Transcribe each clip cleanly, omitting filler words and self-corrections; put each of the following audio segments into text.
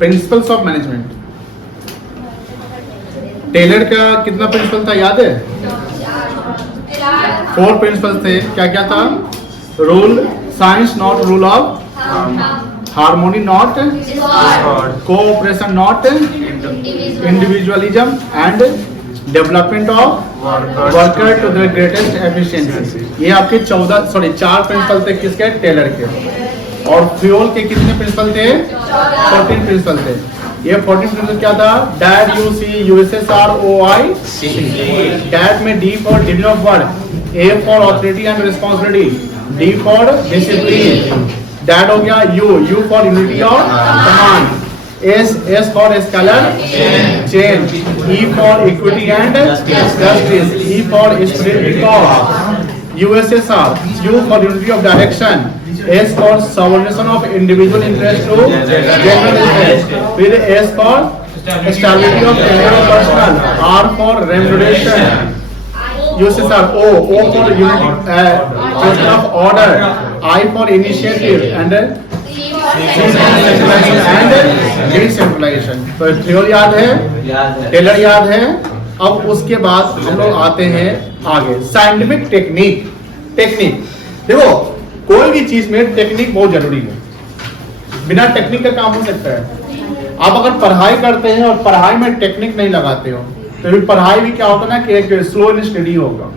Principles of management. Taylor का कितना principal था याद है? 4 प्रिंसिपल्स थे। क्या क्या था? Rule science not rule of, harmony not cooperation not individualism and development of worker to the greatest efficiency. ये आपके 4 प्रिंसिपल थे किसके? टेलर के। और फ्यूल के कितने प्रिंसिपल थे? 14 प्रिंसिपल थे। ये 14 प्रिंसिपल क्या था? That you see USSR OI. That में D for division of work, A for authority and responsibility, D for discipline, that हो गया U for unity of command, S for scalar chain, E for equity and justice, E for spirit of USSR, U for unity of direction, S for subordination of individual interest to general interest, फिर S for stability of interpersonal, R for remuneration, USSR, O for unity of order, I for initiative and decentralization। तो theory याद है, Taylor याद है। अब उसके बाद हम लोग आते हैं आगे साइंटिफिक टेक्निक। देखो कोई भी चीज में टेक्निक बहुत जरूरी है, बिना टेक्निक का काम हो सकता है। आप अगर पढ़ाई करते हैं और पढ़ाई में टेक्निक नहीं लगाते हो तो भी पढ़ाई भी क्या होता है ना कि एक स्लो एंड स्टडी होगा।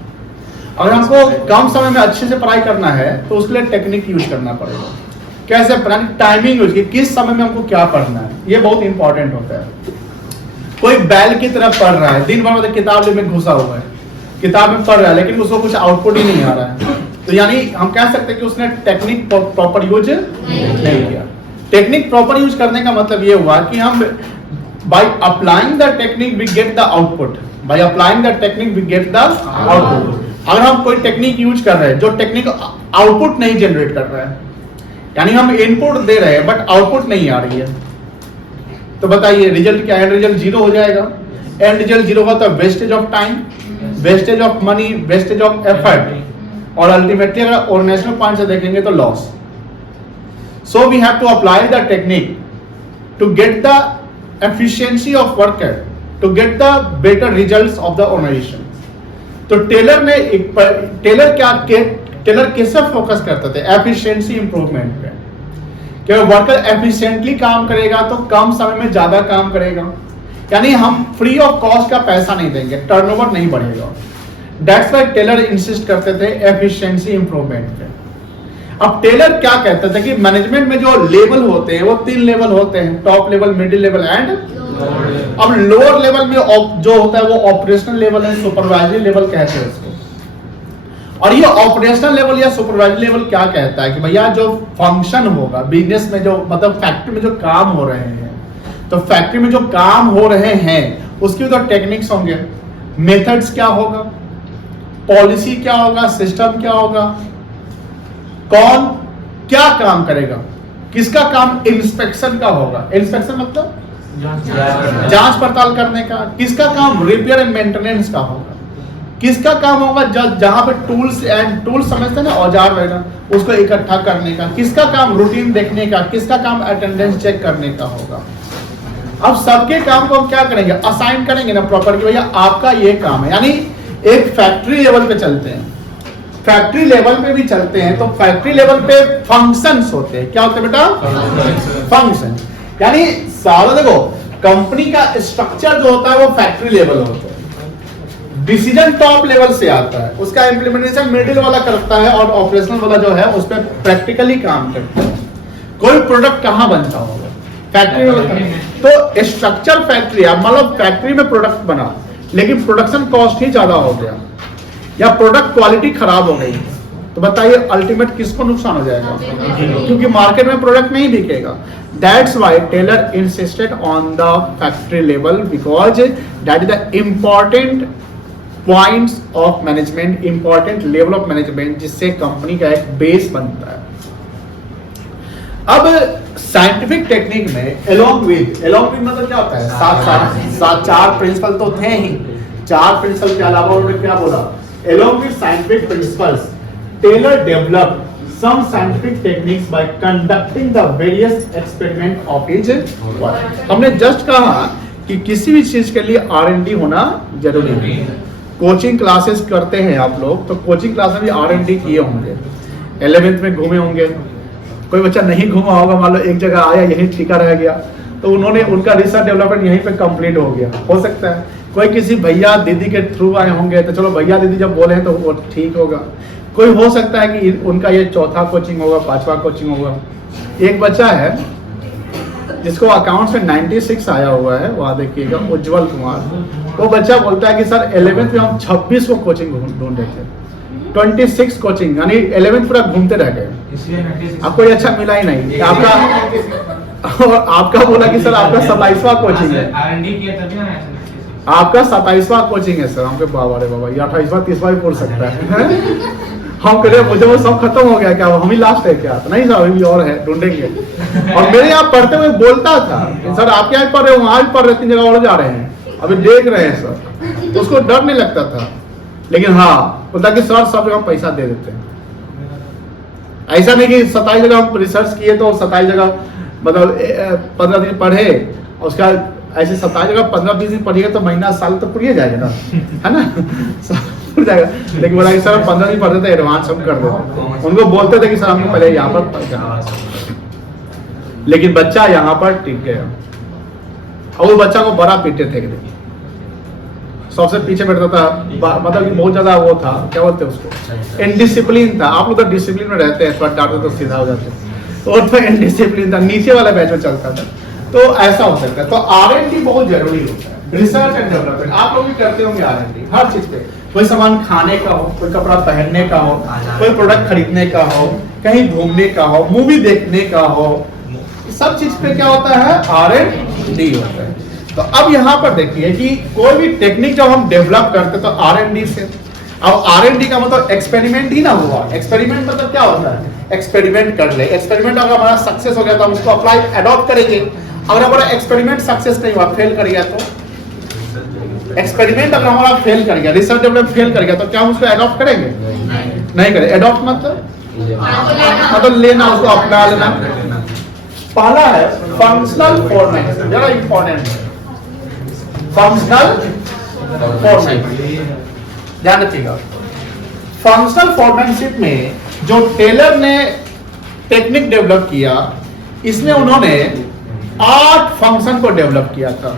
अगर हमको कम समय में अच्छे से पढ़ाई करना है तो उसके लिए टेक्निक यूज करना पड़ेगा। कैसे पढ़ाई? टाइमिंग यूज की, किस समय में हमको क्या पढ़ना है, ये बहुत इंपॉर्टेंट होता है। कोई बैल की तरह पढ़ रहा है, दिन भर में किताब में घुसा हुआ है, किताब में पढ़ रहा है लेकिन उसको कुछ आउटपुट ही नहीं आ रहा है, तो यानी हम कह सकते हैं कि उसने टेक्निक प्रॉपर यूज नहीं किया। टेक्निक प्रॉपर यूज करने का मतलब ये हुआ कि हम by applying the technique we get the output, by applying the technique we get the output. अगर हम कोई टेक्निक यूज कर रहे हैं जो टेक्निक आउटपुट नहीं जनरेट कर रहा है, यानी हम इनपुट दे रहे हैं बट आउटपुट नहीं आ रही है, तो बताइए रिजल्ट क्या है? एंड रिजल्ट 0 हो जाएगा। एंड रिजल्ट 0 होता है wastage of time, wastage of money, wastage of effort, और अल्टीमेटली अगर ऑर्गेनाइजेशनल पॉइंट से देखेंगे तो loss. So we have to apply the technique to get the efficiency of worker, to get the better results of the organisation. तो Taylor कैसे focus करते थे? Efficiency improvement पे, कि वर्कर एफिशिएंटली काम करेगा तो कम समय में ज्यादा काम करेगा, यानी हम फ्री ऑफ कॉस्ट का पैसा नहीं देंगे, टर्नओवर नहीं बढ़ेगा। That's why टेलर इंसिस्ट करते थे एफिशिएंसी इंप्रूवमेंट पे। अब टेलर क्या कहते थे कि मैनेजमेंट में जो लेवल होते हैं वो 3 लेवल होते हैं, top level, middle level and. अब लोअर लेवल में जो होता है वो ऑपरेशनल लेवल है, सुपरवाइजरी लेवल कहते हैं इसको। और ये ऑपरेशनल लेवल या सुपरवाइजरी लेवल क्या कहता है कि भैया जो फंक्शन होगा बिजनेस में, जो मतलब फैक्ट्री में जो काम हो रहे हैं, तो फैक्ट्री में जो काम हो रहे हैं उसकी तो टेक्निक्स होंगे, मेथड्स क्या होगा, पॉलिसी क्या होगा, सिस्टम क्या होगा, कौन क्या काम करेगा, किसका काम इंस्पेक्शन का होगा, इंस्पेक्शन मतलब जांच पड़ताल करने का, किसका काम रिपेयर एंड मेंटेनेंस का होगा, किसका काम होगा जहां पे टूल्स समझते हैं ना, औजार वगैरह, उसको इकट्ठा करने का, किसका काम रूटीन देखने का, किसका काम अटेंडेंस चेक करने का होगा। अब सबके काम को हम क्या करेंगे? असाइन करेंगे ना प्रॉपर कि भैया आपका ये काम है। यानी एक फैक्ट्री लेवल पे चलते हैं, फैक्ट्री लेवल पे भी चलते हैं, तो फैक्ट्री लेवल पे फंक्शंस होते हैं। क्या होते हैं बेटा? फंक्शन। यानी सारा देखो कंपनी का स्ट्रक्चर जो होता है वो फैक्ट्री लेवल होता है, डिसीजन टॉप लेवल से आता है, उसका इंप्लीमेंटेशन मिडिल वाला करता है और ऑपरेशनल वाला जो है उस पर प्रैक्टिकली काम करता है। कोई प्रोडक्ट कहाँ बनता होगा? फैक्ट्री में। तो स्ट्रक्चर फैक्ट्री, मतलब फैक्ट्री में प्रोडक्ट बना लेकिन प्रोडक्शन कॉस्ट ही ज्यादा हो गया या प्रोडक्ट क्वालिटी खराब हो गई, तो बताइए अल्टीमेट किसको नुकसान हो जाएगा? क्योंकि मार्केट में प्रोडक्ट नहीं बिकेगा। That's why Taylor insisted on the factory level because that is the important points of management, important level of management जिससे कंपनी का एक बेस बनता है। अब साइंटिफिक टेक्निक में along with मतलब क्या होता है? साथ 4 प्रिंसिपल तो थे ही, 4 प्रिंसिपल के अलावा उन्होंने क्या बोला? Along with scientific principles, Taylor developed some scientific techniques by conducting the various experiment of his work. हमने जस्ट कहा कि किसी भी चीज के लिए R&D होना जरूरी है। कोचिंग क्लासेस करते हैं आप लोग, तो कोचिंग क्लास में भी R&D किए होंगे, 11th में घूमे होंगे। कोई बच्चा नहीं घूमा होगा, मान लो एक जगह आया यही टिका रह गया, तो उन्होंने उनका रिसर्च डेवलपमेंट यहीं पे कंप्लीट हो गया, हो सकता है। कोई किसी भैया दीदी के थ्रू आए होंगे, तो चलो भैया दीदी जब बोले हैं तो वो ठीक होगा। कोई हो सकता है कि उनका ये चौथा कोचिंग होगा, 5वां कोचिंग होगा। एक बच्चा है जिसको अकाउंट्स में 96 आया हुआ है, वहाँ देखिएगा, उज्जवल कुमार। वो बच्चा बोलता है कि सर 11th में हम 26 को कोचिंग ढूंढ रहे थे, 26 कोचिंग, यानी 11th पूरा घूमते रह गए, आपको ये अच्छा मिला ही नहीं। आपका बोला कि सर आपका 27वां कोचिंग है, आपका 27वां कोचिंग है सर। हमके बाबा रे बाबा, ये 28वां 30वां भी पूछ सकता है। हम कह रहे मुझे वो सब खत्म हो गया क्या, हम ही लास्ट है क्या? तो नहीं सर, अभी भी और है, ढूंढेंगे। और मेरे यहाँ पढ़ते हुए बोलता था सर आप यहाँ पढ़ रहे हो, वहां भी पढ़ रहे, 3 जगह और जा रहे हैं, अभी देख रहे हैं सर। तो उसको डर नहीं लगता था, लेकिन हाँ बोलता कि सर सब जगह पैसा दे देते हैं। ऐसा नहीं कि 27 जगह हम रिसर्च किए तो 27 जगह मतलब 15 दिन पढ़े, और उसका ऐसे 27 जगह 15-20 दिन पढ़िएगा तो महीना साल तो पूरी जाएगा ना, है ना, पूरी जाएगा। लेकिन बोला कि सर 15 दिन पढ़ते थे, एडवांस हम कर देते। उनको बोलते थे कि सर हमको पहले यहाँ पर, लेकिन बच्चा यहाँ पर टिक गया। और वो बच्चा को बड़ा पीटे थे, सबसे पीछे बैठता था, मतलब कि बहुत ज्यादा वो था, क्या बोलते हैं उसको, इनडिसिप्लिन था। आप लोग तो डिसिप्लिन में रहते हैं, पर डांटो तो सीधा हो जाते हैं, तो इनडिसिप्लिन था, नीचे वाला बैच में चलता था। तो ऐसा हो सकता है। तो R&D बहुत जरूरी होता है, रिसर्च एंड डेवलपमेंट। आप लोग भी करते होंगे R&D हर चीज पे, कोई सामान खाने का हो, कोई कपड़ा पहनने का हो, कोई प्रोडक्ट खरीदने का हो, कहीं घूमने का हो, मूवी देखने का हो, सब चीज पे क्या होता है, R&D होता है। तो अब यहाँ पर देखिए कि कोई भी टेक्निक जब हम डेवलप करते तो R&D से, अब R&D का मतलब एक्सपेरिमेंट ही ना हुआ। एक्सपेरिमेंट मतलब क्या होता है, एक्सपेरिमेंट कर ले, एक्सपेरिमेंट अगर हमारा सक्सेस हो गया तो हम उसको अप्लाई एडॉप्ट करेंगे। अगर हमारा एक्सपेरिमेंट सक्सेस नहीं हुआ, फेल कर गया, तो एक्सपेरिमेंट अगर हमारा फेल कर गया, रिसर्च डेवलपमेंट फेल कर गया, तो क्या हम उसको एडॉप्ट करेंगे? नहीं करें। एडॉप्ट मतलब लेना, उसको अपना लेना। पहला है फंक्शनल फॉर्मेट, जरा इंपॉर्टेंट है फंक्शनल फॉर्मेट, ध्यान रखिएगा। फंक्शनल फॉर्मेटशिप में जो टेलर ने टेक्निक डेवलप किया, इसमें उन्होंने 8 फंक्शन को डेवलप किया था।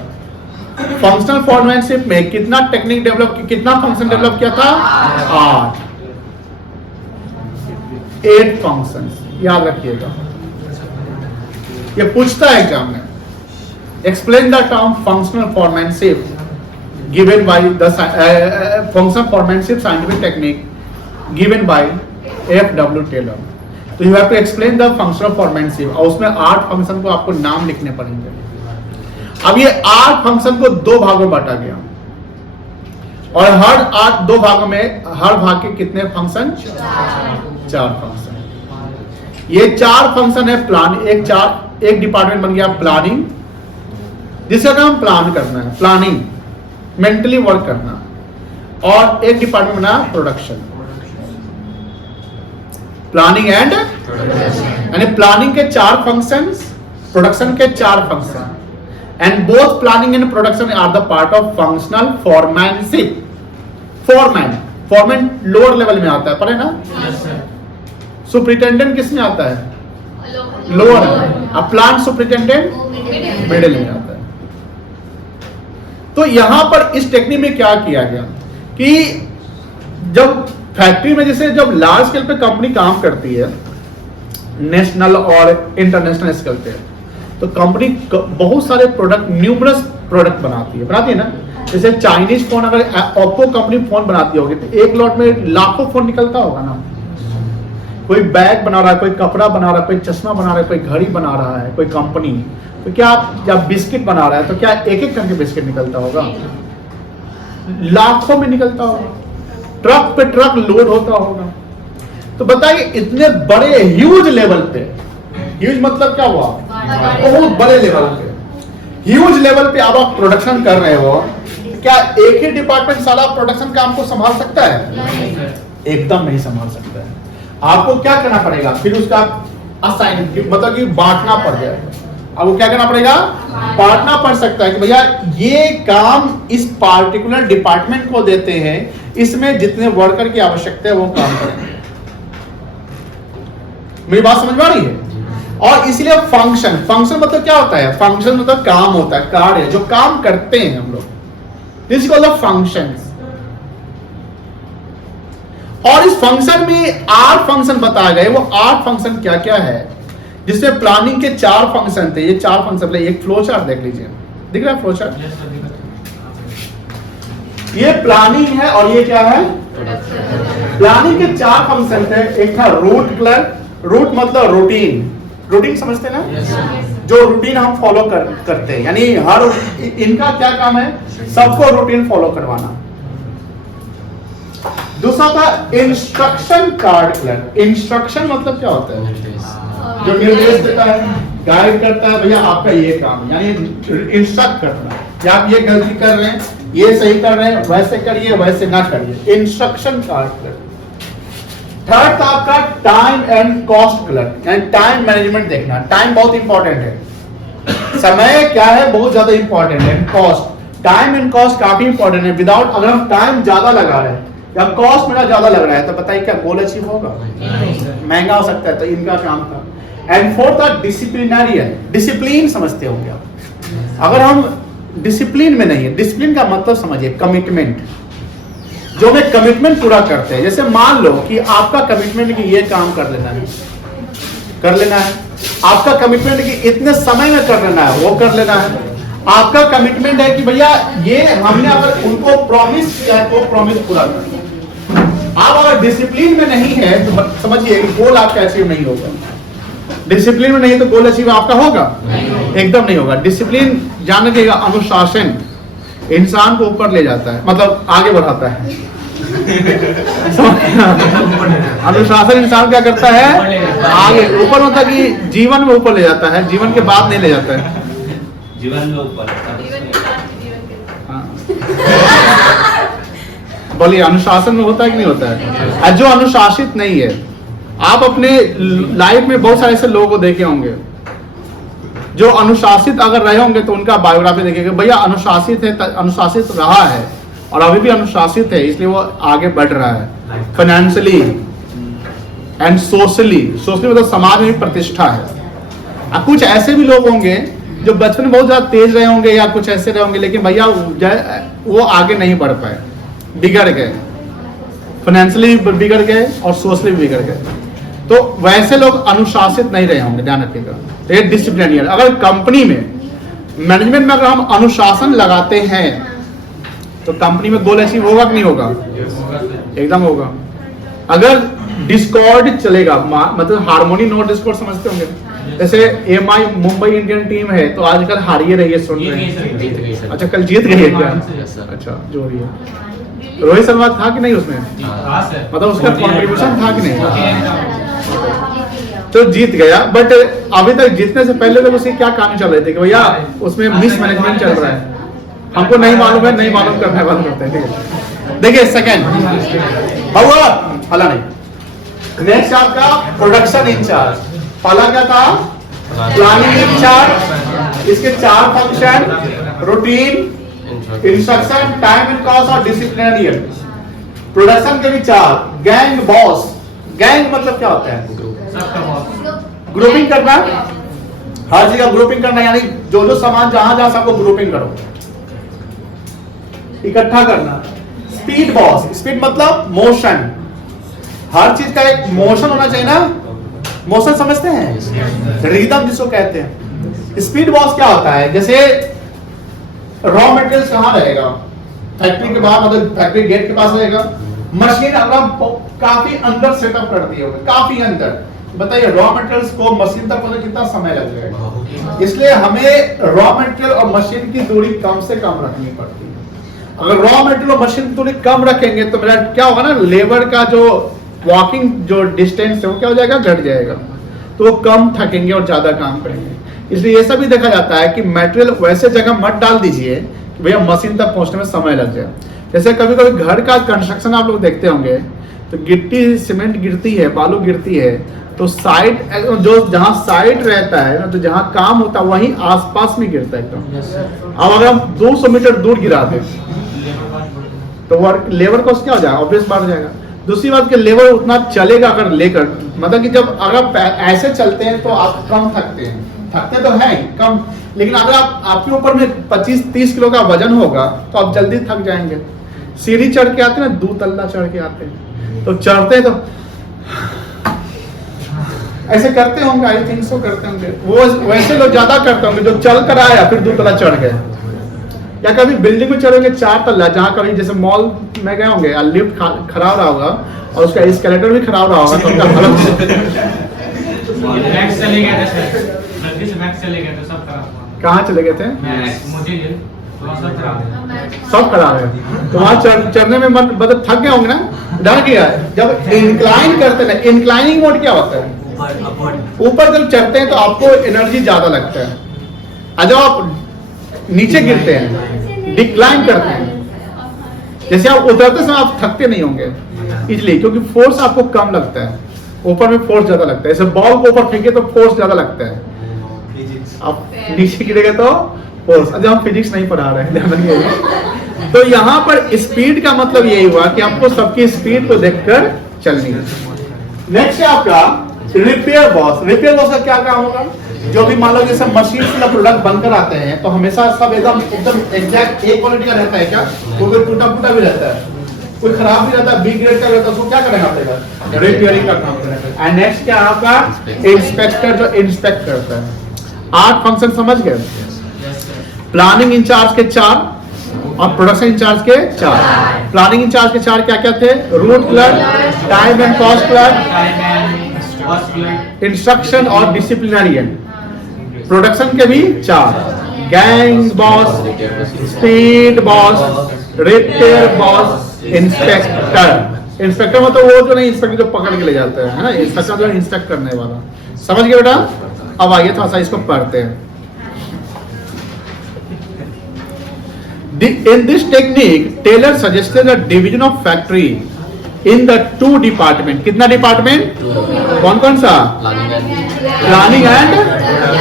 फंक्शनल फॉर्मेटशिप में कितना टेक्निक डेवलप, कितना फंक्शन डेवलप किया था? 8 फंक्शन, याद रखिएगा, ये पूछता है एग्जाम में। Explain the term functional foremanship given by the functional foremanship scientific technique given by F.W. Taylor. तो you have to explain the functional foremanship, और उसमें 8 फंक्शन को आपको नाम लिखने पड़ेंगे। अब ये 8 फंक्शन को 2 भागों में बांटा गया, और हर 2 भागों में हर भाग के कितने फंक्शन? 4 फंक्शन। ये 4 फंक्शन है प्लान, एक डिपार्टमेंट बन गया प्लानिंग, जिसका काम प्लान करना है, प्लानिंग, मेंटली वर्क करना, और एक डिपार्टमेंट बना प्रोडक्शन, प्लानिंग एंड यानी प्लानिंग के 4 फंक्शंस, प्रोडक्शन के 4 function, and both planning and production are the part of functional foremanship. Foreman lower level में आता है, पढ़े ना? सुपरिटेंडेंट किस में आता है? लोअर। अब प्लांट सुपरिटेंडेंट मिडिल में आता है। तो यहां पर इस टेक्निक में क्या किया गया कि जब फैक्ट्री में, जैसे जब लार्ज स्केल पे कंपनी काम करती है, नेशनल और इंटरनेशनल स्केल पे, तो कंपनी बहुत सारे प्रोडक्ट, न्यूमरस प्रोडक्ट बनाती है ना। जैसे चाइनीज फोन, अगर ओप्पो कंपनी फोन बनाती होगी तो एक लॉट में लाखों फोन निकलता होगा ना। कोई बैग बना रहा है, कोई कपड़ा बना रहा है, कोई चश्मा बना रहा है, कोई घड़ी बना रहा है, कोई कंपनी, तो क्या जब बिस्किट बना रहा है तो क्या एक करके बिस्किट निकलता होगा? लाखों में निकलता होगा, ट्रक पे ट्रक लोड होता होगा। तो बताइए इतने बड़े ह्यूज लेवल पे, ह्यूज मतलब क्या हुआ? बहुत बड़े लेवल पे, ह्यूज लेवल पे आप प्रोडक्शन कर रहे हो, क्या एक ही डिपार्टमेंट सारा प्रोडक्शन काम को संभाल सकता है? एकदम नहीं संभाल सकता है। आपको क्या करना पड़ेगा, फिर उसका असाइन मतलब कि बांटना पड़ जाएगा। अब वो क्या करना पड़ेगा, बांटना पड़ सकता है कि भैया ये काम इस पार्टिकुलर डिपार्टमेंट को देते हैं, इसमें जितने वर्कर की आवश्यकता है वो काम करेंगे। मेरी बात समझ में आ रही है? और इसलिए फंक्शन, फंक्शन मतलब क्या होता है, फंक्शन मतलब काम होता है, कार्य जो काम करते हैं हम लोग, दिस इज कॉल्ड फंक्शंस। और इस फंक्शन में 8 फंक्शन बताए गए। वो 8 फंक्शन क्या क्या है, जिसमें प्लानिंग के 4 फंक्शन थे। ये 4 फंक्शन, एक फ्लो चार्ट देख लीजिए, दिख रहा है फ्लो चार्ट? ये प्लानिंग है और ये क्या है, प्लानिंग के 4 फंक्शन थे। एक था रूट क्लर्क, रूट मतलब रूटीन, रूटीन समझते ना, जो रूटीन हम फॉलो करते हैं, यानी हर इनका क्या काम है, सबको रूटीन फॉलो करवाना। दूसरा था इंस्ट्रक्शन कार्ड क्लर्क। इंस्ट्रक्शन मतलब क्या होता है, जो निर्देश देता है, गाइड करता है, भैया आपका ये काम, यानी इंस्ट्रक्ट करना कि आप ये गलती कर रहे हैं, ये सही कर रहे हैं, वैसे करिए, वैसे ना करिए, इंस्ट्रक्शन कार्ड क्लर्क। थर्ड था आपका टाइम एंड कॉस्ट क्लर्क, यानी टाइम मैनेजमेंट देखना। टाइम बहुत इंपॉर्टेंट है, समय क्या है बहुत ज्यादा इंपॉर्टेंट है, कॉस्ट, टाइम एंड कॉस्ट काफी इंपॉर्टेंट है। विदाउट, अगर हम टाइम ज्यादा लगा रहे हैं या कॉस्ट मेरा ज्यादा लग रहा है, तो बताइए क्या गोल अचीव होगा, महंगा हो सकता है। तो इनका काम था। एंड फोर्थ था डिसिप्लिनरियन। डिसिप्लिन समझते होंगे आप, अगर हम डिसिप्लिन में नहीं है, डिसिप्लिन का मतलब समझिए कमिटमेंट, जो में कमिटमेंट पूरा करते हैं। जैसे मान लो कि आपका कमिटमेंट कि ये काम कर लेना है, कर लेना है। आपका कमिटमेंट कि इतने समय में कर लेना है, वो कर लेना है। आपका कमिटमेंट है कि भैया ये हमने अगर उनको प्रॉमिस किया है तो प्रॉमिस पूरा करना। आप अगर डिसिप्लिन में नहीं है तो समझिए गोल आपका अचीव नहीं होगा। डिसिप्लिन में नहीं तो गोल अचीव आपका होगा एकदम नहीं होगा। डिसिप्लिन जान के अनुशासन इंसान को ऊपर ले जाता है, मतलब आगे बढ़ाता है। अनुशासन इंसान क्या करता है, आगे ऊपर, मतलब कि जीवन में ऊपर ले जाता है, जीवन के बाद नहीं ले जाता है, जीवन में ऊपर। बोलिए अनुशासन में होता है कि नहीं होता है? जो अनुशासित नहीं है, आप अपने लाइफ में बहुत सारे ऐसे लोगों को देखे होंगे जो अनुशासित अगर रहे होंगे तो उनका बायोग्राफी देखिएगा, भैया अनुशासित है, अनुशासित रहा है और अभी भी अनुशासित है, इसलिए वो आगे बढ़ रहा है फाइनेंशियली एंड सोशली। सोशली मतलब समाज में भी प्रतिष्ठा है। कुछ ऐसे भी लोग होंगे जो बचपन में बहुत ज्यादा तेज रहे होंगे या कुछ ऐसे रहे होंगे, लेकिन भैया वो आगे नहीं बढ़ पाए, बिगड़ गए, फाइनेंशियली बिगड़ गए और सोशली बिगड़ गए। तो वैसे लोग अनुशासित नहीं रहे होंगे, ध्यान रखिएगा। तो ये डिसिप्लिन। अगर कंपनी में मैनेजमेंट में अगर हम अनुशासन लगाते हैं तो कंपनी में गोल अचीव होगा कि नहीं होगा? एकदम होगा। अगर डिस्कॉर्ड चलेगा, मतलब हार्मोनी नो डिस्कॉर्ड समझते होंगे, जैसे एमआई मुंबई इंडियन टीम है तो आजकल हारिए रही है, सुन रहे हैं। अच्छा कल जीत गई है क्या? अच्छा जो रही है। रोहित शर्मा था कि नहीं उसमें, मतलब उसका कंट्रीब्यूशन था कि नहीं? तो जीत गया, बट अभी तक जीतने से पहले तक उसकी क्या कहानी चल रही थी कि भैया उसमें मिसमैनेजमेंट चल रहा है, हमको नहीं मालूम है, नहीं मालूम करने वाले होते हैं। ठीक है, देखिए सेकंड हुआ फला नहीं। नेक्स्ट आपका प्रोडक्शन इंचार्ज, पहला क्या था? Planning in charge. इसके 4 function, routine, instruction, time and cost और डिसिप्लिनरियन। प्रोडक्शन के भी 4। Gang boss. गैंग मतलब क्या होता है? ग्रुपिंग करना, हर जगह ग्रुपिंग करना, यानी जो जो सामान जहां जहां सबको ग्रुपिंग करो, इकट्ठा करना। Speed boss. स्पीड मतलब मोशन, हर चीज का एक मोशन होना चाहिए ना, मोशन समझते हैं, रिदम जिसको कहते हैं। स्पीड बॉस क्या होता है? जैसे रॉ मटेरियल्स कहां रहेगा? फैक्ट्री के बाहर, मतलब फैक्ट्री गेट के पास रहेगा। मशीन अगर काफी अंदर सेटअप कर दिए होंगे, काफी अंदर, बताइए रॉ मटेरियल्स को मशीन तक पहुंचने कितना समय लग जाएगा? इसलिए हमें रॉ मटेरियल और मशीन की दूरी कम से कम रखनी पड़ती है। अगर रॉ मटेरियल और मशीन की दूरी कम रखेंगे तो मेरा क्या होगा ना, लेबर का जो वॉकिंग जो डिस्टेंस है वो क्या हो जाएगा, घट जाएगा, तो वो कम थकेंगे और ज्यादा काम करेंगे। इसलिए ये सब भी देखा जाता है कि मटेरियल वैसे जगह मत डाल दीजिए कि भैया मशीन तक पहुंचने में समय लग जाए। जैसे कभी कभी घर का कंस्ट्रक्शन आप लोग देखते होंगे, तो तो गिट्टी सीमेंट गिरती है, बालू गिरती है, तो साइड जो जहाँ साइड रहता है ना, तो जहाँ काम होता है वहीं आसपास में गिरता है एकदम। अब अगर हम 200 मीटर दूर गिरा दें तो वर्क लेबर कॉस्ट क्या हो जाएगा, ऑब्वियस बढ़ जाएगा। दूसरी बात कि लेबर उतना चलेगा अगर लेकर, मतलब कि जब अगर ऐसे चलते हैं तो आप कम थकते तो है कम, लेकिन अगर आपके ऊपर में 25-30 किलो का वजन होगा तो आप जल्दी थक जाएंगे। सीढ़ी चढ़ के आते हैं ना, 2 तल्ला चढ़ के आते हैं, तो चढ़ते तो ऐसे करते होंगे, आई थिंक सो करते होंगे। वो वैसे लोग ज्यादा करते होंगे जो चल कर आया फिर 2 तल्ला चढ़ गए, या कभी बिल्डिंग में चढ़ेंगे 4 तल्ला, जहाँ कभी जैसे मॉल में गए होंगे, लिफ्ट खराब रहा होगा और उसका एस्केलेटर भी खराब रहा होगा, तो उनका हालत मैक्स चले गए थे सर, गलती से मैक्स चले गए थे, सब खराब हुआ। कहाँ चले गए थे? मैक्स मोदी जी थोड़ा सब खराब है, सब खराब है। तो वहाँ चढ़ने में मन मतलब थक गए होंगे ना, डर गया। जब इंक्लाइन करते हैं, इंक्लाइनिंग मोड क्या होता है? ऊपर जब चढ़ते हैं तो आपको एनर्जी ज्यादा लगता है, और जब आप नीचे गिरते हैं, डिक्लाइन करते हैं, जैसे आप उतरते समय आप थकते नहीं होंगे इसलिए, क्योंकि फोर्स आपको कम लगता है, ऊपर में फोर्स ज्यादा लगता है। जैसे बॉल को ऊपर फेंके तो फोर्स ज्यादा लगता है, आप नीचे गिरेगा तो फोर्स। जब हम फिजिक्स नहीं पढ़ा रहे हैं तो यहाँ पर स्पीड का मतलब यही हुआ कि आपको सबकी स्पीड को देखकर चलनी है। नेक्स्ट है आपका रिपेयर बॉस। रिपेयर बॉस का क्या काम होगा? जो भी मान लो जैसे मशीन से प्रोडक्ट बनकर आते हैं तो हमेशा सब एकदम एग्जैक्ट एक क्वालिटी का रहता है क्या? कोई टूटा फूटा भी रहता है, कोई खराब भी रहता है, बी ग्रेड का रहता है, उसको क्या करना पड़ेगा? रिपेयरिंग का काम करना। एंड नेक्स्ट क्या आपका इंस्पेक्टर, जो इंस्पेक्ट करता है। 8 फंक्शन समझ गए? प्लानिंग इंचार्ज के 4 और प्रोडक्शन इंचार्ज के 4। प्लानिंग इंचार्ज के 4 क्या क्या थे? Root clerk, time and cost clerk, instruction और डिसिप्लिनरियन। प्रोडक्शन के भी 4, gang boss, speed boss, repair boss, inspector. Inspector मतलब वो जो नहीं, इंस्पेक्टर जो पकड़ के ले जाते हैं, है ना, इंस्पेक्टर जो इंस्पेक्ट करने वाला। समझ गए बेटा? अब आइए थोड़ा सा इसको पढ़ते हैं। In this technique, Taylor suggested a division of factory in the 2 department. कितना डिपार्टमेंट? कौन कौन सा? Planning and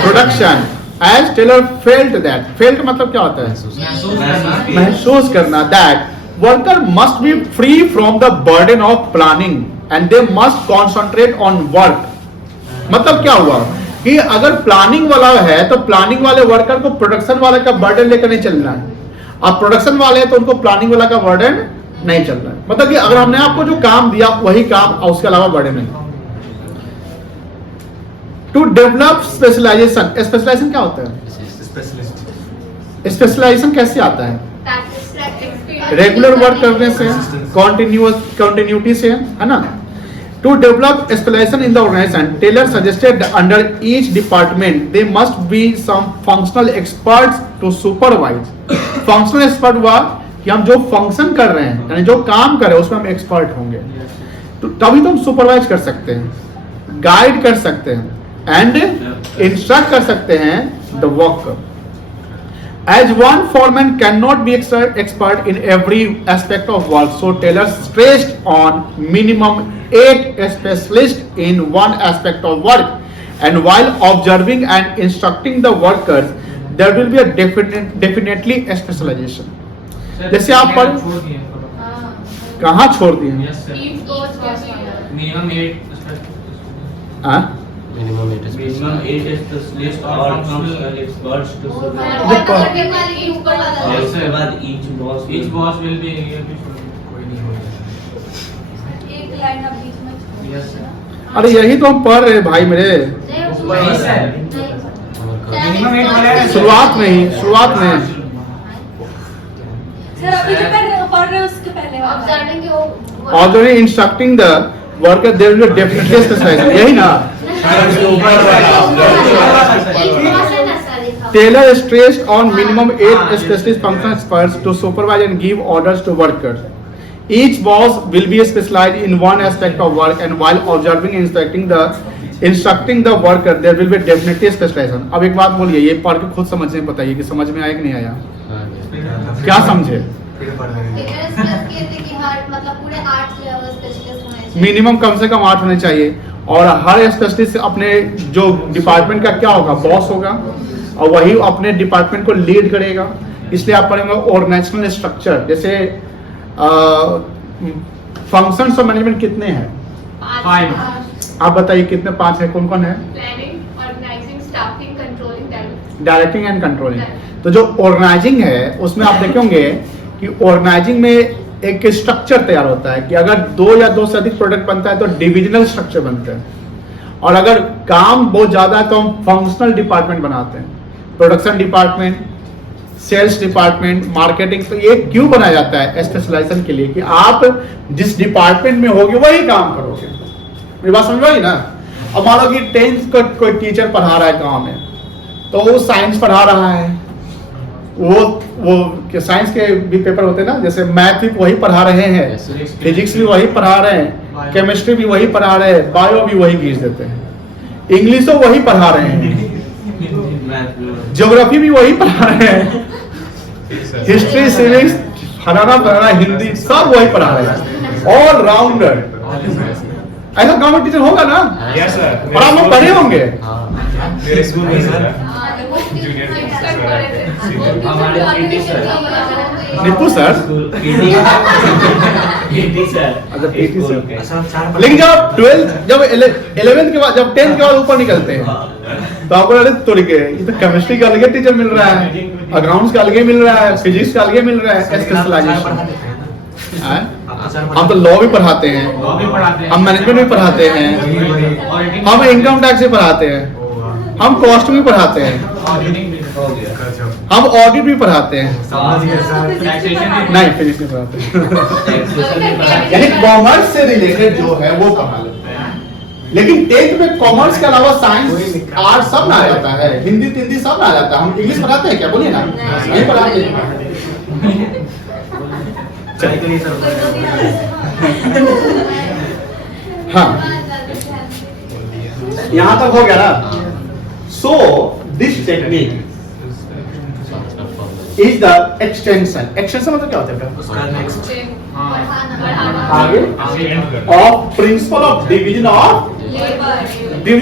production. As Taylor felt that, felt मतलब क्या होता है? महसूस करना। That worker must be free from the burden of planning and they must concentrate on work. मतलब क्या हुआ कि अगर प्लानिंग वाला है तो प्लानिंग वाले वर्कर को प्रोडक्शन वाले का बर्डन लेकर नहीं चलना है, अब प्रोडक्शन वाले हैं तो उनको प्लानिंग वाला का बर्डन नहीं चल रहा है। मतलब कि अगर हमने आपको जो काम दिया वही काम और उसके अलावा बर्डन नहीं। To develop specialisation. स्पेशलाइजेशन क्या होता है? स्पेशलाइजेशन कैसे आता है? रेगुलर वर्क करने से, कंटिन्यूटी से, है ना। To develop specialisation in the organisation, Taylor suggested under each department they must be some functional experts to supervise. Functional expert हुआ कि हम जो फंक्शन कर रहे हैं, यानी जो काम कर रहे हैं उसमें हम एक्सपर्ट होंगे, तो तभी तो हम सुपरवाइज कर सकते हैं, गाइड कर सकते हैं एंड इंस्ट्रक्ट कर सकते हैं the work. As one foreman cannot be expert in every aspect of work, so Taylor stressed on minimum 8 specialists in one aspect of work. And while observing and instructing the workers, there will be a definitely a specialization. जैसे आप पर कहाँ छोड़ दिए? Minimum 8 हाँ? Minimum 8 specialists और functional experts to supervise. और उसके बाद each boss will be yes sir. अरे यही तो हम पढ़ रहे भाई मेरे, वही सर मिनिमम 8 वाला है शुरुआत में ही, शुरुआत में। सर अभी जो पढ़ रहे हैं उसके पहले वाला। और जो instructing the worker there will be definitely specialisation, यही ना। Taylor stressed on minimum 8 specialist functional experts to supervise and give orders to workers. Each boss will be specialized in one aspect of work, and while observing and instructing the worker, there will be definitely specialization. अब एक बात बोलिए, ये पढ़ के खुद समझने बताइए कि समझ में आया कि नहीं आया? क्या समझे? मिनिमम कम से कम 8 होने चाहिए। और हर स्पेशलिस्ट अपने जो डिपार्टमेंट का क्या होगा, बॉस होगा, और वही अपने डिपार्टमेंट को लीड करेगा। इसलिए आप पढ़ेंगे ऑर्गेनाइजेशनल स्ट्रक्चर। जैसे फंक्शंस ऑफ मैनेजमेंट कितने हैं? 5। आप बताइए कितने? 5 है। कौन कौन है? Planning, organising, staffing, controlling, directing and controlling. तो जो ऑर्गेनाइजिंग है उसमें आप देखेंगे कि ऑर्गेनाइजिंग में एक स्ट्रक्चर तैयार होता है कि अगर 2 या 2 से अधिक प्रोडक्ट बनता है तो डिविजनल स्ट्रक्चर बनते हैं, और अगर काम बहुत ज्यादा है तो हम फंक्शनल डिपार्टमेंट बनाते हैं। Production department, sales department, marketing. तो ये क्यों बनाया जाता है? स्पेशलाइजेशन के लिए, कि आप जिस डिपार्टमेंट में होगे वही काम करोगे। मेरी बात समझ आई ना? अब मान लो कि 10th का कोई टीचर पढ़ा रहा है गांव में, तो वो साइंस पढ़ा रहा है, वो साइंस के भी पेपर होते हैं ना, जैसे मैथ भी वही पढ़ा रहे हैं, फिजिक्स भी वही पढ़ा रहे हैं, केमिस्ट्री भी वही पढ़ा रहे हैं, बायो भी वही खींच देते हैं, इंग्लिश तो वही पढ़ा रहे हैं, ज्योग्राफी भी वही पढ़ा रहे हैं, हिस्ट्री, सिविक्स, फलाना हिंदी सब वही पढ़ा रहे हैं। All rounder. ऐसा गाँव में टीचर होगा ना? Yes sir. और आप लोग पढ़े होंगे। मेरे स्कूल में सर हमारे PT sir, Nippu sir. PT sir, अच्छा, पीटी सर। सर। लेकिन जब 12 जब 11th के बाद, जब 10th के बाद ऊपर निकलते हैं तो आपको लगे तो ये तो केमिस्ट्री का अलग टीचर मिल रहा है, अकाउंट्स का अलग मिल रहा है, फिजिक्स का अलग मिल रहा है, स्पेशलाइजेशन। हम तो लॉ भी पढ़ाते हैं, हम मैनेजमेंट भी पढ़ाते हैं, हम इनकम टैक्स भी पढ़ाते हैं, हम कॉस्ट भी पढ़ाते हैं, हम ऑडिट भी पढ़ाते हैं। नहीं, फिजिक्स नहीं पढ़ाते। यानी कॉमर्स से रिलेटेड जो है वो पढ़ा लेते हैं। लेकिन 10th में कॉमर्स के अलावा साइंस, आर्ट सब ना आ जाता है, हिंदी तिंदी सब ना आ जाता है। हम इंग्लिश पढ़ाते हैं क्या? बोलिए ना। नहीं पढ़ाते हैं। हाँ, यहां तक हो गया ना? So this technique is the extension. Extension मतलब क्या होता है? आगे of principle of division of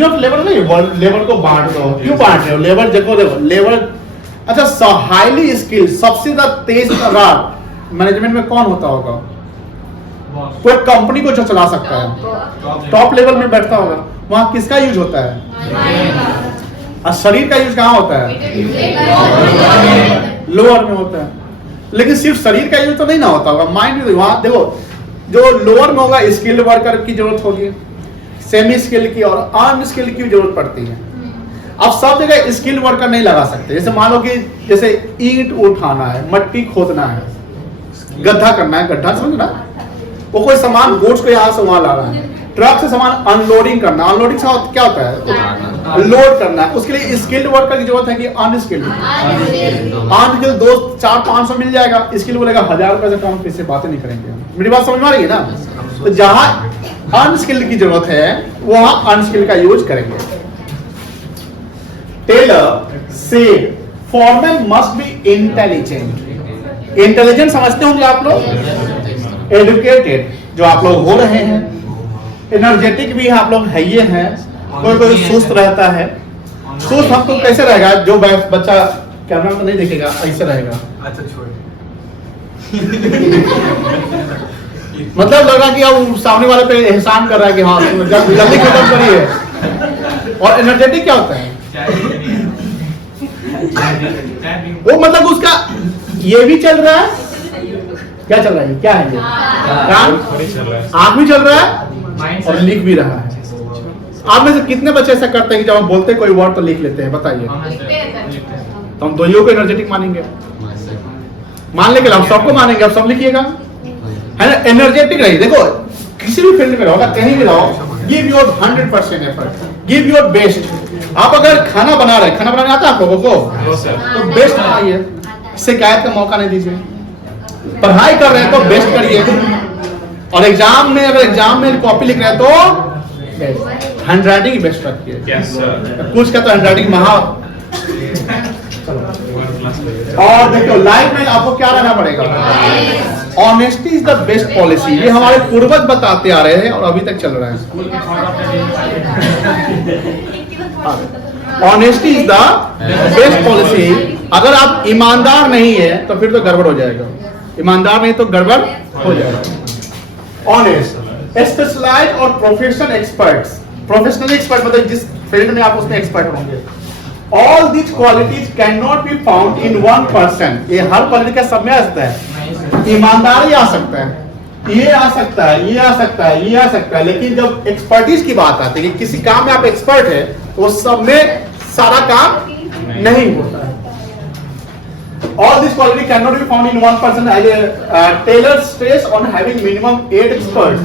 labour. नहीं, लेबर को बांट दो। क्यों बांट रहे हो? लेबर देखो लेबर। अच्छा, हाईली स्किल्ड, सबसे ज्यादा तेज तर्रार मैनेजमेंट में कौन होता होगा? कोई कंपनी को जो चला सकता है, टॉप लेवल में बैठता होगा। वहां किसका यूज होता है? और शरीर का यूज कहाँ होता है? लोअर में होता है। लेकिन सिर्फ शरीर का यूज तो नहीं ना होता होगा, माइंड भी। वहां देखो, जो लोअर में होगा स्किल्ड वर्कर की जरूरत होगी, सेमी स्किल की और अनस्किल्ड की जरूरत पड़ती है। अब सब जगह स्किल्ड वर्कर नहीं लगा सकते। जैसे मान लो कि जैसे ईंट उठाना है, मट्टी खोदना है, गड्ढा करना है, गड्ढा समझ ना, वो कोई सामान गुड्स को यहाँ से वहां ला रहा है, ट्रक से सामान अनलोडिंग करना। अनलोडिंग से क्या होता है? लोड करना है। उसके लिए स्किल्ड वर्कर की जरूरत है कि अनस्किल्ड? अनस्किल्ड 200-400-500 मिल जाएगा, स्किल्ड बोलेगा 1000 रुपए से कम, किससे बातें नहीं करेंगे। मेरी बात समझ में आ रही है ना? तो जहां अनस्किल्ड की जरूरत है वहां अनस्किल्ड का यूज करेंगे। टेलर से foreman must be intelligent. Intelligent समझते होंगे आप लोग, एडुकेटेड जो आप लोग हो रहे हैं, एनर्जेटिक भी आप लोग है, ये हैं। कोई कोई सुस्त रहता है। सुस्त हमको कैसे रहेगा? जो बच्चा कैमरा में नहीं देखेगा ऐसे रहेगा। अच्छा, छोड़। मतलब लग रहा कि अब सामने वाले पे एहसान कर रहा है कि हाँ जल्दी खत्म करिए। और एनर्जेटिक क्या होता है? वो मतलब उसका ये भी चल रहा है। क्या चल रहा है? क्या है ये? कान, आंख भी चल रहा है और लिख भी रहा है। आप में से कितने बच्चे ऐसा करते हैं कि जब हम बोलते हैं कोई वर्ड तो लिख लेते हैं? बताइए। तो हम दोनों को एनर्जेटिक मानेंगे? मान लेंगे, हम सबको मानेंगे। आप सब लिखिएगा, है ना? एनर्जेटिक रहिए। देखो, किसी भी फील्ड में रहो ना, कहीं भी रहो, give your 100% effort, give your best. आप अगर खाना बना रहे, खाना बनाने आता है आप लोगों को? तो बेस्ट बनाइए, शिकायत का मौका नहीं दीजिए। पढ़ाई कर रहे हैं तो बेस्ट करिए, और एग्जाम में अगर एग्जाम में कॉपी लिख रहे हैं तो हैंड राइटिंग बेस्ट रखिए। Yes sir. कुछ का तो हैंड राइटिंग महा। और देखो लाइफ में आपको क्या रहना पड़ेगा, honesty is the best policy. ये हमारे पूर्वज बताते आ रहे हैं और अभी तक चल रहा है। Honesty is the best policy. अगर आप ईमानदार नहीं है तो फिर तो गड़बड़ हो जाएगा, ईमानदार नहीं तो गड़बड़ हो जाएगा। ऑनेस्ट, स्पेशलाइज्ड और प्रोफेशनल एक्सपर्ट्स, प्रोफेशनल एक्सपर्ट मतलब जिस फील्ड में आप उसमें एक्सपर्ट होंगे। All this qualities can not be found in one person. ये हर क्वालिटी का सब में आ सकता है। ईमानदारी आ सकता है, ये आ सकता है, ये आ सकता है, ये आ सकता है, लेकिन जब एक्सपर्टीज की बात आती है कि किसी काम में आप एक्सपर्ट है तो सब में सारा काम नहीं होता है। All this quality cannot be found in one person. Taylor stress on having minimum 8 experts,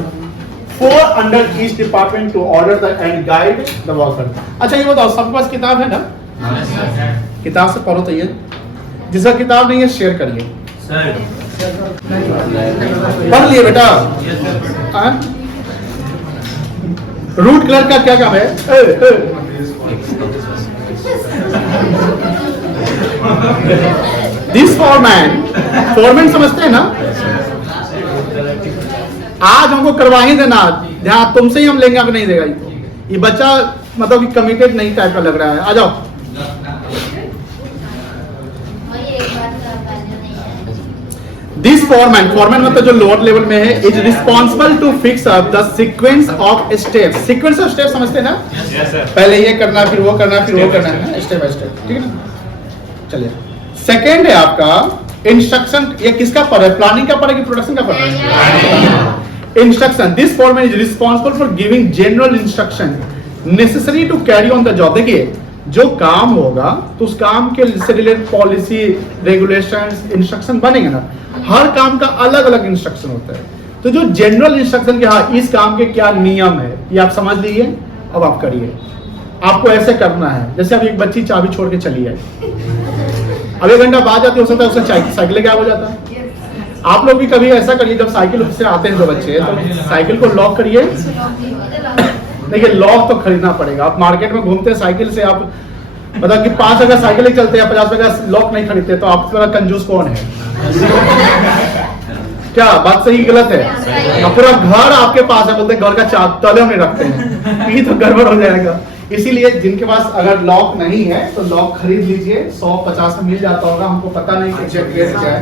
4 under each department to order the and guide the worker. अच्छा ये बताओ, सबके पास किताब है ना? किताब से पढ़ो तो ये, जिसका किताब नहीं है शेयर करिए। पढ़ लिए बेटा? रूट क्लर्क का क्या काम है? दिस फॉरमैन समझते हैं ना? आज हमको करवा ही देना, ध्यान तुमसे ही हम लेंगे, अब नहीं देगा ये बच्चा, मतलब कि कमिटेड नहीं टाइप का लग रहा है। आ जाओ। दिस फॉरमैन मतलब जो लोअर लेवल में है, is responsible to fix up the sequence of steps. Sequence of steps समझते हैं ना? Yes, sir. पहले ये करना, फिर वो करना, फिर वो करना है, स्टेप बाय स्टेप, ठीक है ना? चलिए, सेकेंड है आपका इंस्ट्रक्शन। ये किसका पर है? प्लानिंग का पर है कि प्रोडक्शन का पर है? Instruction. This foreman is responsible for giving general instruction necessary to carry on the job. देखिए जो काम होगा तो उस काम के से रिलेटेड पॉलिसी, रेगुलेशंस, इंस्ट्रक्शन बनेंगे ना। हर काम का अलग अलग इंस्ट्रक्शन होता है, तो जो जनरल इंस्ट्रक्शन के हाँ इस काम के क्या नियम है ये आप समझ लीजिए, अब आप करिए। आपको ऐसे करना है जैसे अब एक बच्ची चाबी छोड़ के चली है, अब 1 घंटा बाद जाती हो सकता है उससे साइकिल गायब हो जाता है। आप लोग भी कभी ऐसा करिए, जब साइकिल से आते हैं 2 बच्चे तो साइकिल को लॉक करिए। देखिए लॉक तो खरीदना पड़ेगा। आप मार्केट में घूमते हैं साइकिल से, आप मतलब कि 5 अगर साइकिल चलते हैं, 50 का लॉक नहीं खरीदते, तो आप कंजूस कौन है? क्या बात सही गलत है? अब पूरा घर आपके पास है, बोलते हैं घर का ताले में रखते हैं, ये तो गड़बड़ हो जाएगा। इसीलिए जिनके पास अगर लॉक नहीं है तो लॉक खरीद लीजिए, 150 में मिल जाता होगा, हमको पता नहीं एग्जैक्ट रेट क्या है।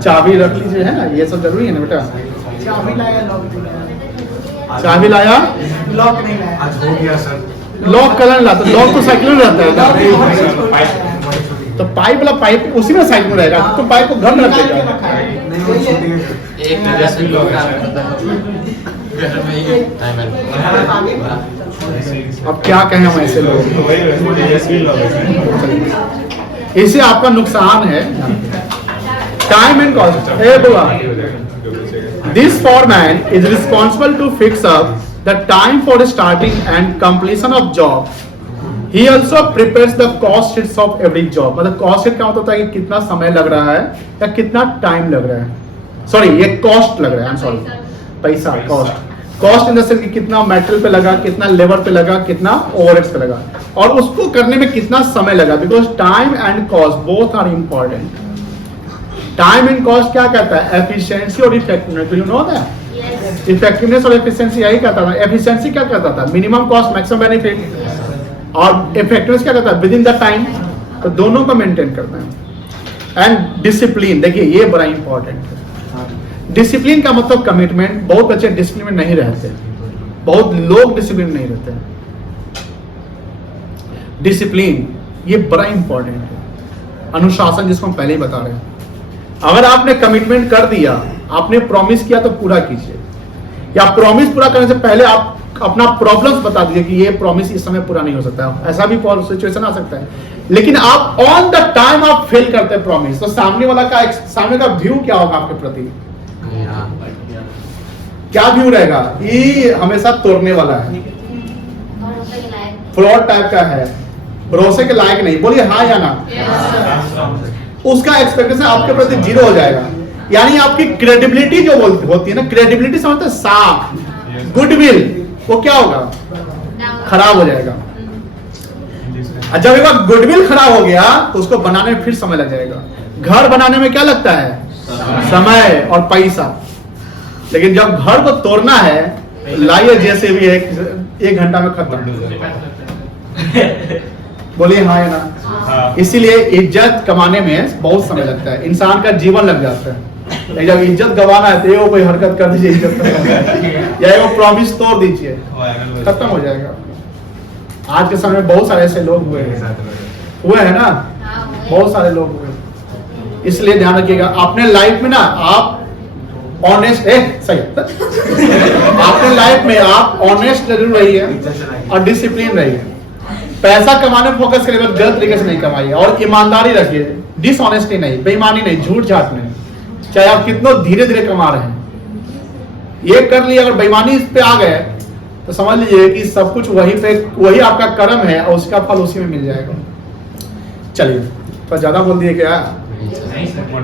चाबी रख लीजिए, है ना, ये सब जरूरी है ना बेटा। चाबी लाया, लॉक नहीं लाया, आज हो गया सर। लॉक कलर ला, तो लॉक तो साइकिल में रहता है ना, तो पाइप वाला पाइप उसी में साइड में रहेगा, तो पाइप को घर में रख देगा। अब क्या कहें हम ऐसे लोग, इससे आपका नुकसान है। Time and cost. This foreman is responsible to fix up the time for starting and completion of job. He also prepares the cost sheets of every job. मतलब cost sheet का मतलब होता है कि कितना समय लग रहा है या कितना टाइम लग रहा है। सॉरी, ये कॉस्ट लग रहा है, आई एम सॉरी, पैसा, कॉस्ट इन द सेंस कि कितना मेटेरियल पे लगा, कितना लेबर पे लगा, कितना ओवरहेड्स पे लगा, और उसको करने में कितना समय लगा। Because time and cost both are important. Time and cost क्या कहता है? एफिशिएंसी और effectiveness. Do you know that? Effectiveness और एफिशिएंसी यही कहता था। एफिशिएंसी क्या कहता था? Minimum cost maximum benefit. और इफेक्टिवनेस क्या कहता है? Within the time. तो दोनों को मेंटेन करना है। एंड डिसिप्लिन, देखिए ये बड़ा इंपॉर्टेंट है। डिसिप्लिन का मतलब कमिटमेंट। बहुत बच्चे डिसिप्लिन में नहीं रहते, बहुत लोग डिसिप्लिन नहीं रहते। डिसिप्लिन ये बड़ा इंपॉर्टेंट है। अनुशासन, जिसको हम पहले ही बता रहे हैं। अगर आपने कमिटमेंट कर दिया, आपने प्रॉमिस किया, तो पूरा कीजिए। या प्रॉमिस पूरा करने से पहले आप अपना प्रॉब्लम्स बता दीजिए कि ये प्रॉमिस इस समय पूरा नहीं हो सकता। ऐसा भी सिचुएशन आ सकता है। लेकिन आप ऑन द टाइम आप फेल करते हैं प्रॉमिस, तो सामने का व्यू क्या होगा आपके प्रति? क्या व्यू रहेगा? ये हमेशा तोड़ने वाला है, फ्रॉड टाइप का है, भरोसे के लायक नहीं। बोलिए हाँ या ना? उसका एक्सपेक्टेशन आपके प्रति 0 हो जाएगा। यानी आपकी क्रेडिबिलिटी जो होती है ना, क्रेडिबिलिटी समझते हैं, साख, गुडविल, वो क्या होगा? खराब हो जाएगा। और जब एक बार गुडविल खराब हो गया तो उसको बनाने में फिर समय लग जाएगा। घर बनाने में क्या लगता है? समय और पैसा। लेकिन जब घर को तोड़ना है, लाइए जैसे भी एक घंटा में खत्म। बोलिए हाँ या ना? हाँ। इसीलिए इज्जत कमाने में बहुत समय लगता है, इंसान का जीवन लग जाता है। लेकिन जब इज्जत गवाना है तो वो कोई हरकत कर दीजिए, इज्जत या वो प्रॉमिस तोड़ दीजिए, खत्म हो जाएगा। आज के समय में बहुत सारे ऐसे लोग हुए हैं ना, बहुत सारे लोग हुए। इसलिए ध्यान रखिएगा अपने लाइफ में ना, आप ऑनेस्ट सही अपने लाइफ में आप ऑनेस्ट जरूर रहिए और डिसिप्लिन रहिए। पैसा कमाने में फोकस करिए, गलत तरीके से नहीं कमाइए, और ईमानदारी रखिए, डिसऑनेस्टी नहीं, बेईमानी नहीं, झूठ झाट नहीं, चाहे आप कितना धीरे धीरे कमा रहे हैं। ये कर लिए अगर बेईमानी इस पे आ गए तो समझ लीजिए कि सब कुछ वही आपका कर्म है और उसका फल उसी में मिल जाएगा। चलिए तो ज्यादा बोल दिए क्या?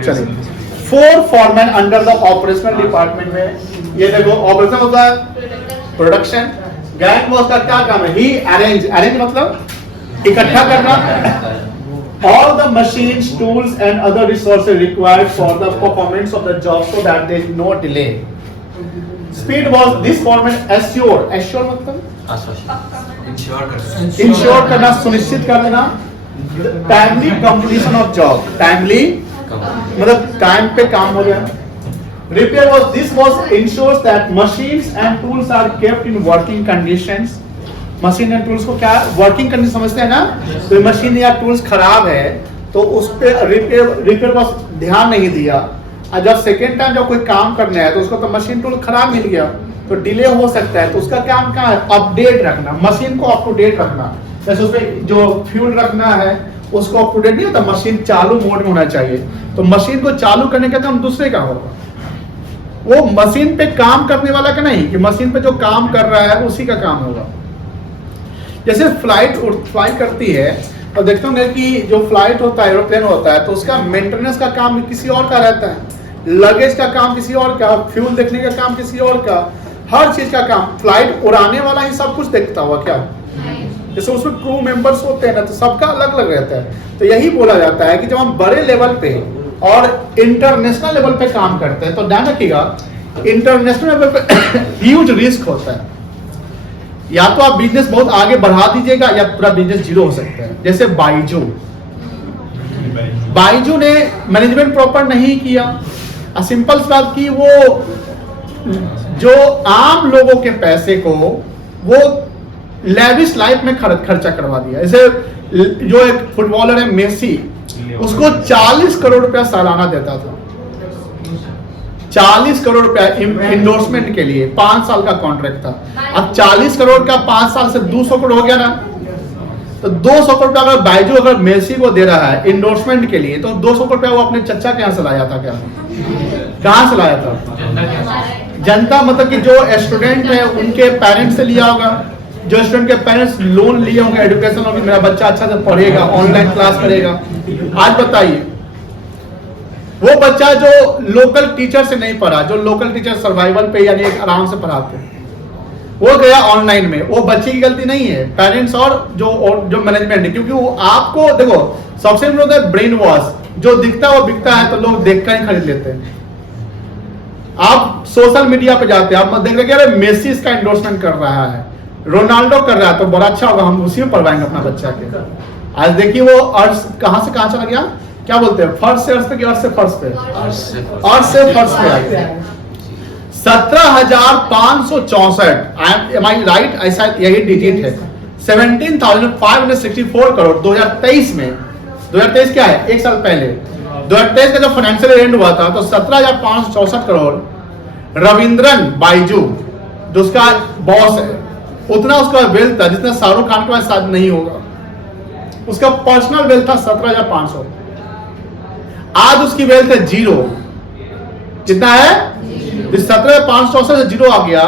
चलिए 4 foreman under the operational department में, ये देखो ऑपरेशन होता है प्रोडक्शन, गैंग बॉस का क्या काम है? ही अरेंज मतलब इकट्ठा करना, all the machines, tools and other resources required for the performance of the job so that there is no delay. Speed was this format assure मतलब इंश्योर करना, सुनिश्चित कर देना, timely completion of job, timely मतलब time पे काम हो जाए। Repair was ensures that machines and tools are kept in working conditions. Machine and tools को क्या वर्किंग कंडीशन समझते हैं ना, तो मशीन या टूल्स खराब है तो उस पे रिपेयर बस ध्यान नहीं दिया, और जब सेकेंड टाइम जब कोई काम करना है तो उसको तो मशीन टूल खराब मिल गया तो डिले हो सकता है, तो उसका काम क्या है? अपडेट रखना, मशीन को अप टू डेट रखना। जैसे उसमें जो फ्यूल रखना है उसको अप टू डेट नहीं होता, मशीन चालू मोड में होना चाहिए, तो मशीन को चालू करने का काम दूसरे का होगा, वो मशीन पे काम करने वाला का नहीं, कि मशीन पे जो काम कर रहा है उसी का काम होगा। जैसे फ्लाई करती है और देखते होंगे कि जो फ्लाइट होता है, एरोप्लेन होता है, तो उसका मेंटेनेंस का काम किसी और का रहता है, लगेज का काम किसी और का, फ्यूल देखने का काम किसी और का, हर चीज का काम। फ्लाइट उड़ाने वाला ही सब कुछ देखता हुआ क्या, जैसे उसमें क्रू मेंबर्स होते हैं ना, तो सबका अलग अलग रहता है। तो यही बोला जाता है कि जब हम बड़े लेवल पे और इंटरनेशनल लेवल पे काम करते हैं तो ध्यान रखिएगा इंटरनेशनल लेवल पे ह्यूज रिस्क होता है। या तो आप बिजनेस बहुत आगे बढ़ा दीजिएगा या पूरा बिजनेस जीरो हो सकता है। जैसे बाइजू ने मैनेजमेंट प्रॉपर नहीं किया, सिंपल सी बात की, वो जो आम लोगों के पैसे को वो लेविश लाइफ में खर्चा करवा दिया। जैसे जो एक फुटबॉलर है मेसी, उसको 40 करोड़ रुपया सालाना देता था, 40 करोड़ रुपया इंडोर्समेंट के लिए, 5 साल का कॉन्ट्रैक्ट था। अब 40 करोड़ का 5 साल से 200 करोड़ हो गया ना, तो 200 करोड़ रुपया अगर बाइजू अगर मेसी को दे रहा है इंडोर्समेंट के लिए, तो 200 करोड़ रुपया वो अपने चचा के यहाँ से लाया था। क्या कहाँ से लाया था? जनता मतलब कि जो स्टूडेंट है उनके पेरेंट्स से लिया होगा, जो स्टूडेंट के पेरेंट्स लोन लिए होंगे एजुकेशन होगी, मेरा बच्चा अच्छा से पढ़ेगा, ऑनलाइन क्लास करेगा। आज बताइए वो बच्चा जो लोकल टीचर से नहीं पढ़ा, जो लोकल टीचर सर्वाइवल पे यानी एक आराम से पढ़ाते, वो गया ऑनलाइन में, वो बच्चे की गलती नहीं है, पेरेंट्स और जो मैनेजमेंट है। क्योंकि वो आपको देखो सबसे होता है ब्रेन वॉश, जो दिखता है वो बिकता है, तो लोग देखकर ही खरीद लेते हैं। आप सोशल मीडिया पे जाते हैं, आप देख रहे अरे मेसी इसका एंडोर्समेंट कर रहा है, रोनाल्डो कर रहा है, तो बड़ा अच्छा होगा, हम उसी में पढ़वाएंगे अपना बच्चा के। आज देखिए वो अर्श कहां से कहां चला गया, क्या बोलते हैं, फर्श से अर्श पे, अर्श से फर्श पे, अर्श से फर्श पे आ गया। 17,564 एम आई राइट, ऐसा यही डिजिट है। 17,564 करोड़ 2023 में। 2023 क्या है, एक साल पहले 2023 का जब फाइनेंशियल एंड हुआ था तो 17,564 करोड़ रविंद्रन बाइजू जो उसका बॉस है, उतना उसका वेल्थ था जितना शाहरुख खान के पास शायद नहीं होगा। उसका पर्सनल वेल्थ था 17,500, आज उसकी वेल्थ है जीरो। कितना है? 17,564 से जीरो आ गया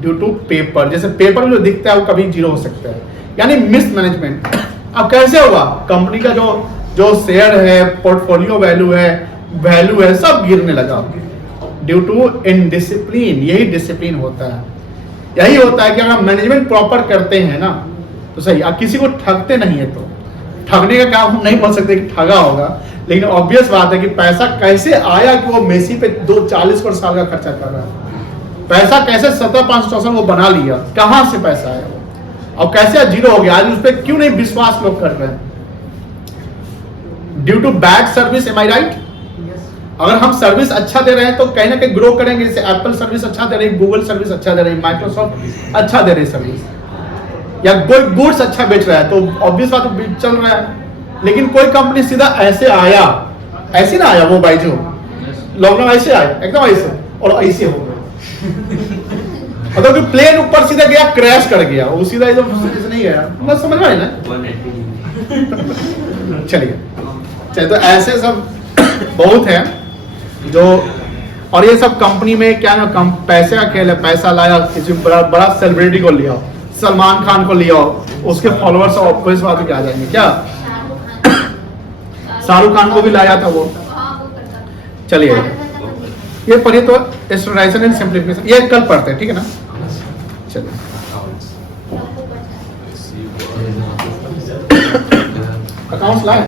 ड्यू टू पेपर। जैसे पेपर में जो दिखता है वो कभी जीरो हो सकता है, यानी मिस मैनेजमेंट। अब कैसे हुआ, कंपनी का जो शेयर है, पोर्टफोलियो वैल्यू है सब गिरने लगा ड्यू टू इनडिसिप्लिन। यही डिसिप्लिन होता है, यही होता है कि अगर मैनेजमेंट प्रॉपर करते हैं ना तो सही। आप किसी को ठगते नहीं है तो ठगने का काम हम नहीं बोल सकते कि ठगा होगा, लेकिन ऑब्वियस बात है कि पैसा कैसे आया कि वो मेसी पे 40 करोड़ साल का खर्चा कर रहा है। पैसा कैसे 17,564 वो बना लिया, कहां से पैसा आया वो, और कैसे जीरो हो गया? आज उस पर क्यों नहीं विश्वास लोग कर रहे हैं? Due to bad service, am I right? अगर हम सर्विस अच्छा दे रहे हैं तो कहीं ना कहीं ग्रो करेंगे। जैसे एप्पल सर्विस अच्छा दे रही, गूगल सर्विस अच्छा दे रही, माइक्रोसॉफ्ट अच्छा दे रही सर्विस, या कोई गुड्स अच्छा बेच रहा है तो ऑब्वियस बात है चल रहा है। लेकिन कोई कंपनी सीधा ऐसे आया, ऐसे ना आया वो बाइजू, लॉकडाउन ऐसे आया एकदम ऐसे और ऐसे हो गया, मतलब कि प्लेन ऊपर सीधा गया, क्रैश कर गया, वो सीधा एकदम नहीं गया। मतलब समझ में आया ना? चलिए तो ऐसे सब बहुत है जो, और ये सब कंपनी में क्या ना, कम पैसे का खेल है। पैसा लाया, किसी बड़ा सेलिब्रिटी को लिया, सलमान खान को लिया, उसके फॉलोअर्स ऑब्वियस बात क्या आ जाएंगे क्या? शाहरुख खान को भी लाया था वो। चलिए ये पढ़िए तो स्टैंडर्डाइजेशन एंड सिंप्लीफिकेशन, ये कल पढ़ते हैं, ठीक है ना? चलिए अकाउंट्स लाए।